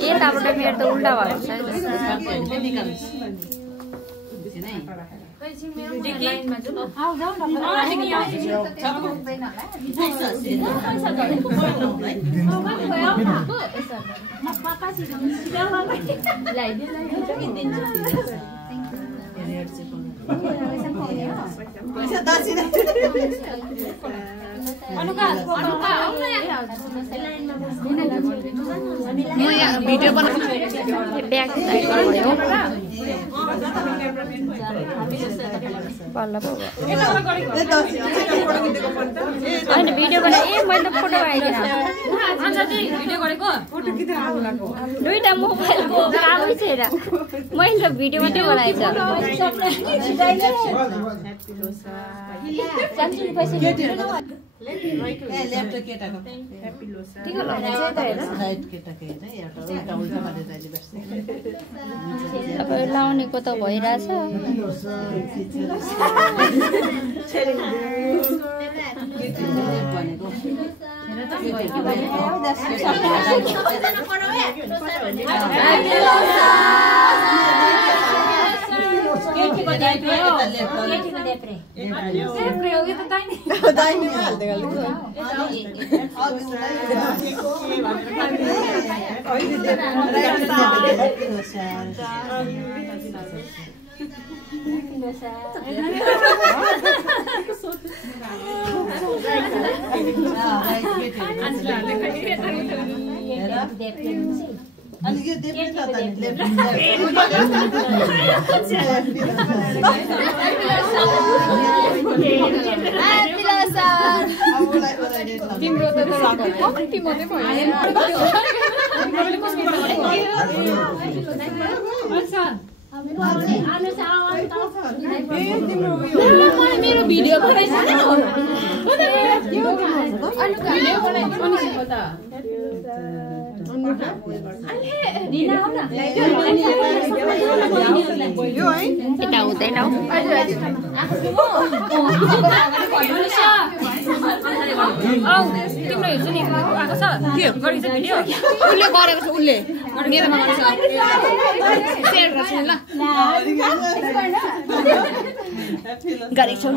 यताबाट मेरो त उल्टा भएको छ भिडियो बनाउँछु ब्याक साइड भयो होइन भिडियो बनाए मैले त फोटो आइदिन दुईटा मोबाइलको कामै छैन मैले त भिडियो मात्रै बनाएछ अब लाउनेको त भइरहेछ अनि यो देख्ने त तिम्रो त कति मात्रै मेरो भिडियो यता हुँदैन तिम्रो हिजो नि आएको छ के गरेछ भिडियो उसले गरेको छ उसले मेरोमा गर्छ शेयर गर्छु ल गरेको छौ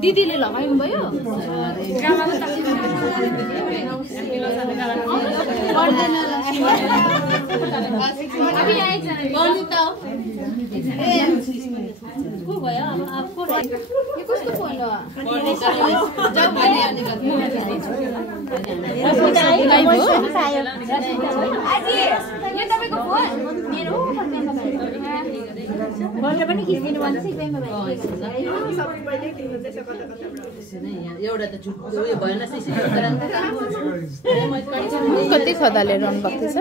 दिदीले लगाउनु भयो बल्ल पनि खिच्दिनु भन्छ सिक्दैमा भाइ एउटा त उयो भएन कति खदाले रन भएको छ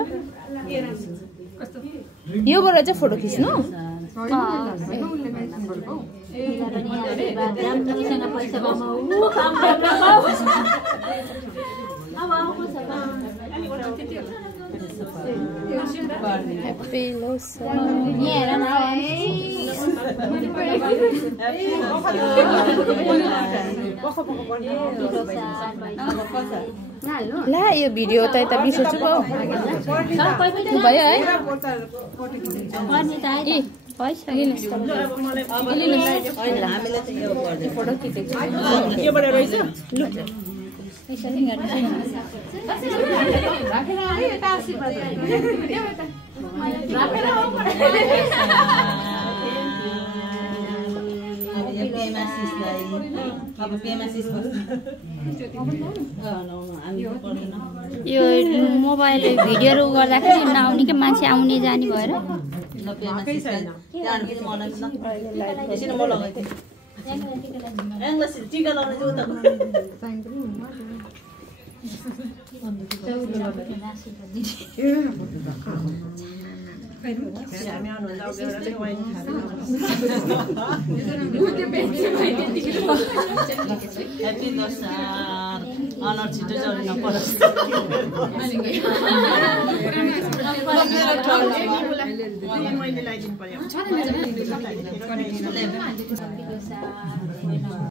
योबाट चाहिँ फोटो खिच्नु राम्रोसँग पैसा कमाऊ काम ह्याप्पी लोसा ला यो भिडियो त यता बिर्सेछु पो भयो है फोटो खिचेको यो मोबाइल भिडियोहरू गर्दाखेरि नआउने के मान्छे आउने जाने भएर टीका लगाउने Happy Dosa, honor छिटो जरिन परोस् मैले ल्याइदिनु पर्यो